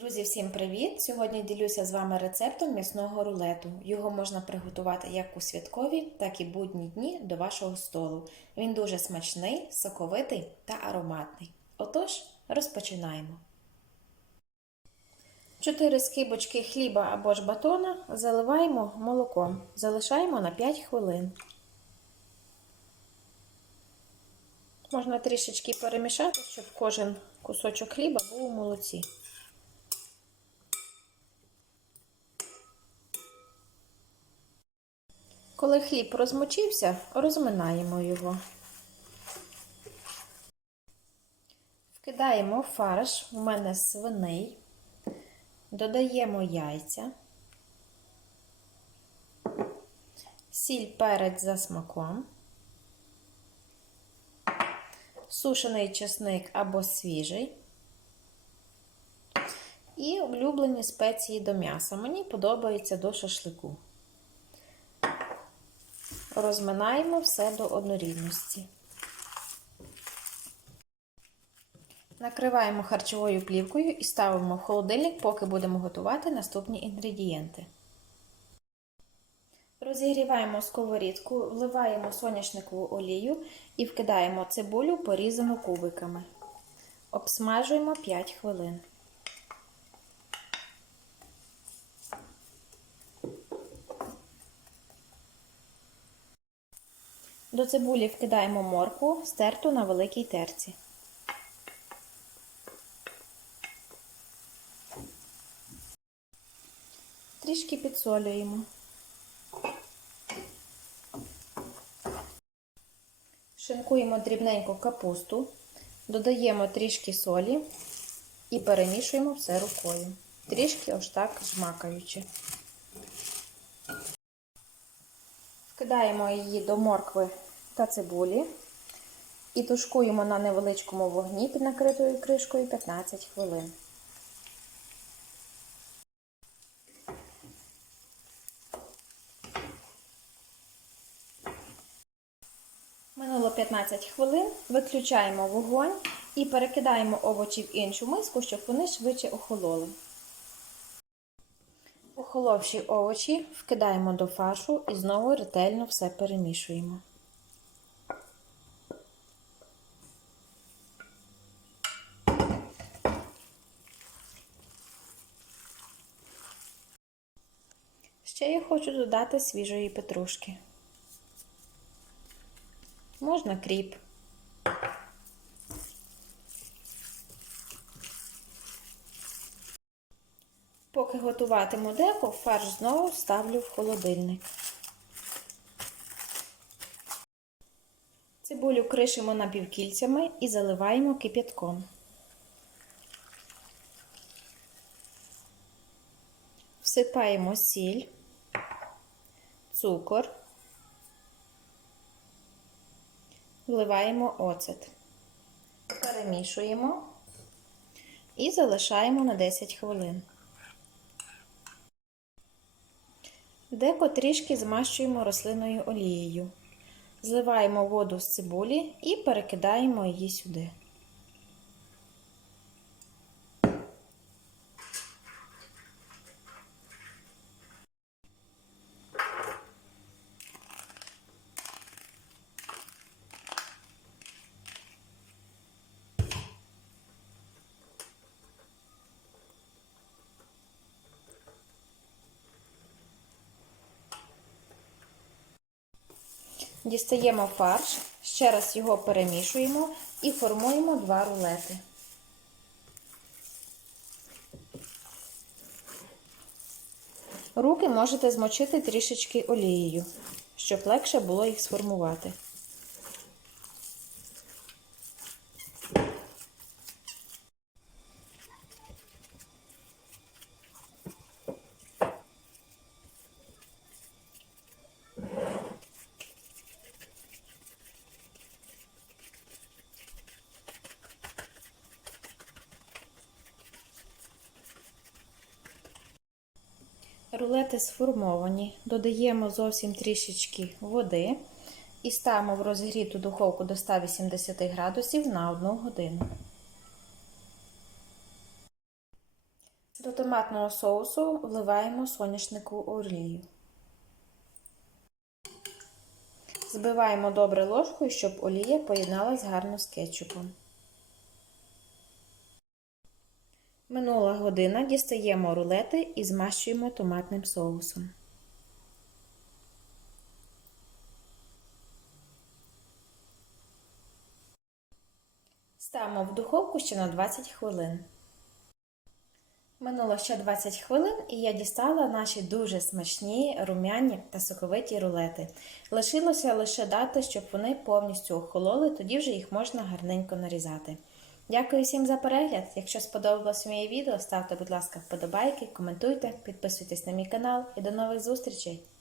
Друзі, всім привіт! Сьогодні ділюся з вами рецептом м'ясного рулету. Його можна приготувати як у святкові, так і будні дні до вашого столу. Він дуже смачний, соковитий та ароматний. Отож, розпочинаємо. 4 скибочки хліба або ж батона заливаємо молоком. Залишаємо на 5 хвилин. Можна трішечки перемішати, щоб кожен кусочок хліба був у молоці. Коли хліб розмочився, розминаємо його. Вкидаємо фарш, у мене свиний, додаємо яйця, сіль перець за смаком, сушений чесник або свіжий. І улюблені спеції до м'яса. Мені подобається до шашлику. Розминаємо все до однорідності. Накриваємо харчовою плівкою і ставимо в холодильник, поки будемо готувати наступні інгредієнти. Розігріваємо сковорідку, вливаємо соняшникову олію і вкидаємо цибулю, порізану кубиками. Обсмажуємо 5 хвилин. До цибулі вкидаємо моркву, стерту на великій терці. Трішки підсолюємо. Шинкуємо дрібненьку капусту, додаємо трішки солі і перемішуємо все рукою. Трішки ось так жмакаючи. Вкидаємо її до моркви та цибулі і тушкуємо на невеличкому вогні під накритою кришкою 15 хвилин. Минуло 15 хвилин, виключаємо вогонь і перекидаємо овочі в іншу миску, щоб вони швидше охололи. Охоловші овочі вкидаємо до фаршу і знову ретельно все перемішуємо. Ще я хочу додати свіжої петрушки. Можна кріп. Поки готуватиму деко, фарш знову ставлю в холодильник. Цибулю кришимо напівкільцями і заливаємо кип'ятком. Всипаємо сіль, цукор, вливаємо оцет, перемішуємо і залишаємо на 10 хвилин. Деко трішки змащуємо рослинною олією. Зливаємо воду з цибулі і перекидаємо її сюди. Дістаємо фарш, ще раз його перемішуємо і формуємо два рулети. Руки можете змочити трішечки олією, щоб легше було їх сформувати. Рулети сформовані, додаємо зовсім трішечки води і ставимо в розігріту духовку до 180 градусів на 1 годину. До томатного соусу вливаємо соняшнику олію. Збиваємо добре ложкою, щоб олія поєдналась гарно з кетчупом. Година, дістаємо рулети і змащуємо томатним соусом. Ставимо в духовку ще на 20 хвилин. Минуло ще 20 хвилин, і я дістала наші дуже смачні, рум'яні та соковиті рулети. Лишилося лише дати, щоб вони повністю охололи, тоді вже їх можна гарненько нарізати. Дякую всім за перегляд. Якщо сподобалось моє відео, ставте, будь ласка, вподобайки, коментуйте, підписуйтесь на мій канал і до нових зустрічей!